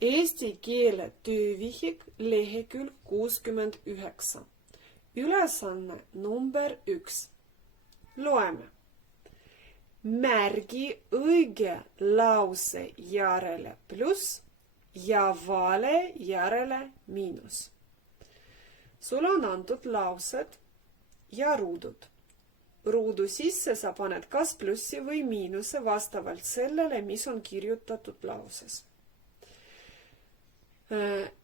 Eesti keele töövihik lehekülg 69. Ülesanne number 1. Loeme. Märgi õige lause järele pluss ja vale järele miinus. Sul on antud laused ja ruudud. Ruudu sisse sa paned kas plussi või miinuse vastavalt sellele, mis on kirjutatud lauses.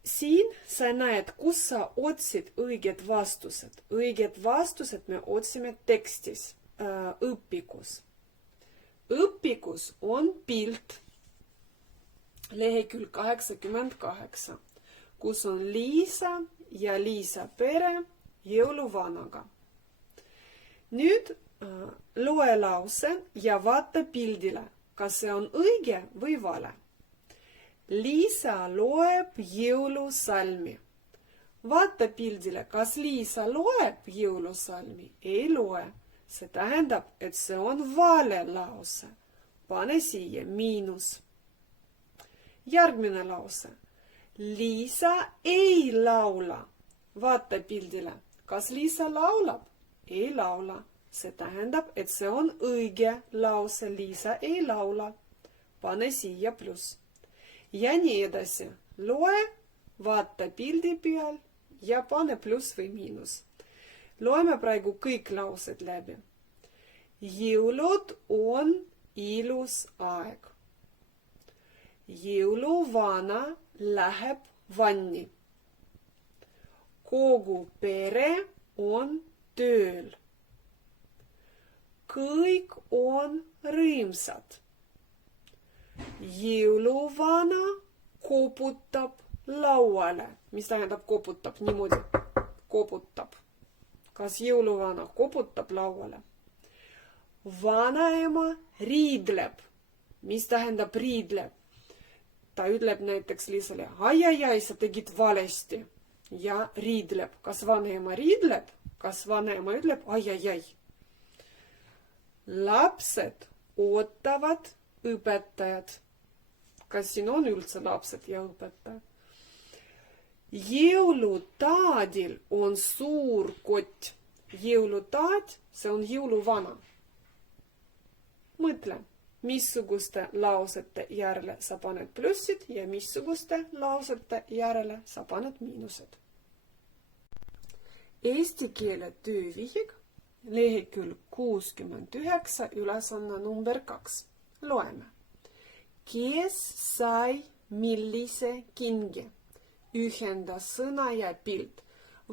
Siin sa näed, kus sa otsid õiged vastused. Õiged vastused me otsime tekstis, õpikus. Õpikus on pilt lehekülg 88, kus on Liisa ja Liisa pere jõuluvanaga. Nüüd loe lause ja vaata pildile, kas see on õige või vale. Liisa loeb jõulusalmi. Vaata pildile, kas Liisa loeb jõulusalmi? Ei loe. See tähendab, et see on vale lause. Pane siia miinus. Järgmine lause. Liisa ei laula. Vaata pildile, kas Liisa laulab? Ei laula. See tähendab, et see on õige lause. Liisa ei laula. Pane siia pluss. Ja nii edasi. Loe, vaata pildi peal ja pane pluss või miinus. Loeme praegu kõik laused läbi. Jõulud on ilus aeg. Jõuluvana läheb vanni. Kogu pere on tööl. Kõik on rõõmsad. Jõuluvana koputab lauale. Mis tähendab koputab? Niimoodi. Koputab. Kas jõuluvana koputab lauale? Vanaema riidleb. Mis tähendab riidleb? Ta ütleb näiteks Liisale, ai, sa tegid valesti. Ja riidleb. Kas vanaema riidleb? Kas vanaema ütleb, ai. Lapsed ootavad õpetajad. Kas siin on üldse lapsed ja õpetajad? Jõulutaadil on suur kott. Jõulutaad, see on jõuluvana. Mõtle, missuguste lausete järele sa paned plussid ja missuguste lausete järele sa paned miinused. Eesti keele töövihik, lehekülg 69, ülesanne number 2. Loeme. Kes sai millise kingi? Ühenda sõna ja pilt.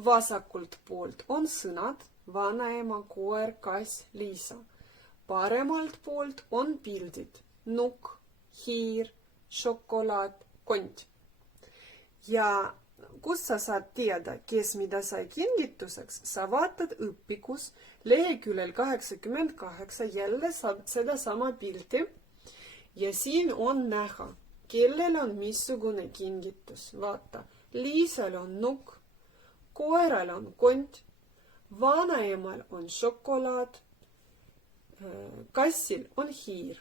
Vasakult poolt on sõnad, vanaema, koer, kass, Liisa. Paremalt poolt on pildid, nukk, hiir, šokolaad, kont. Ja kus sa saad teada, kes mida sai kingituseks, sa vaatad õpikus leheküljel 88 jälle sedasama pilti ja siin on näha, kellel on missugune kingitus. Vaata, Liisal on nukk, koeral on kont, vanaemal on šokolaad, kassil on hiir.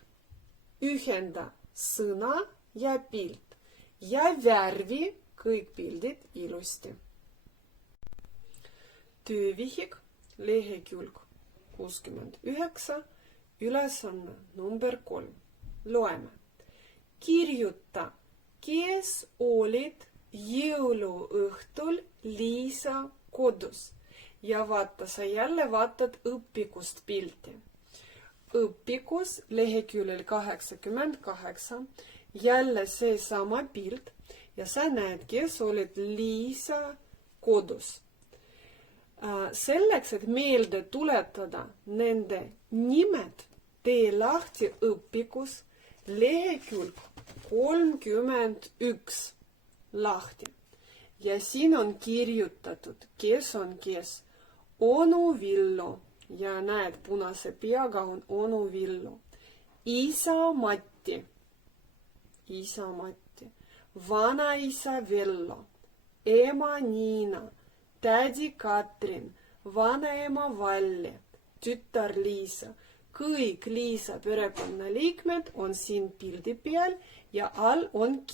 Ühenda sõna ja pilt ja värvi kõik pildid ilusti. Töövihik, lehekülg 69, ülesanne number 3. Loeme. Kirjuta, kes olid jõuluõhtul Liisa kodus. Ja vaata, sa jälle vaatad õpikust pilti. Õpikus leheküljel 88 jälle seesama pilt ja sa näed, kes olid Liisa kodus. Selleks, et meelde tuletada nende nimed, tee lahti õpikus lehekülg 31 lahti. Ja siin on kirjutatud, kes on kes. Onu Villu. Ja näed, punase peaga on onu Villu. Isa Matti. Isa Matti. Vanaisa Vello. Ema Niina. Tädi Katrin. Vanaema Valli. Tütar Liisa. Kõik Liisa perekonnaliikmed on siin pildi peal ja all on